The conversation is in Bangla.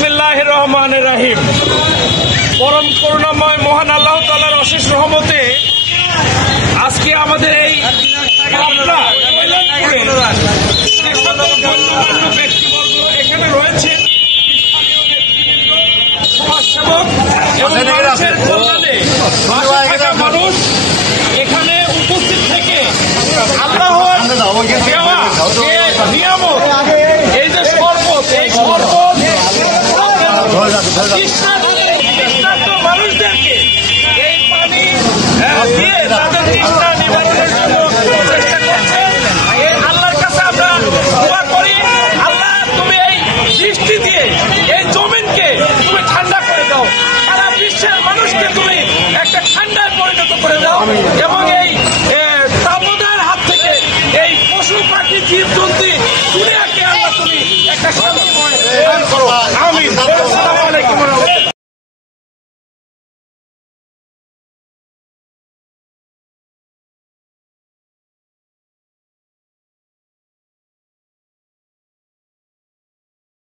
বিসমিল্লাহির রহমানির রহিম। পরম করুণাময় মহান আল্লাহ তাআলার অশেষ রহমতে আজকে আমাদের এই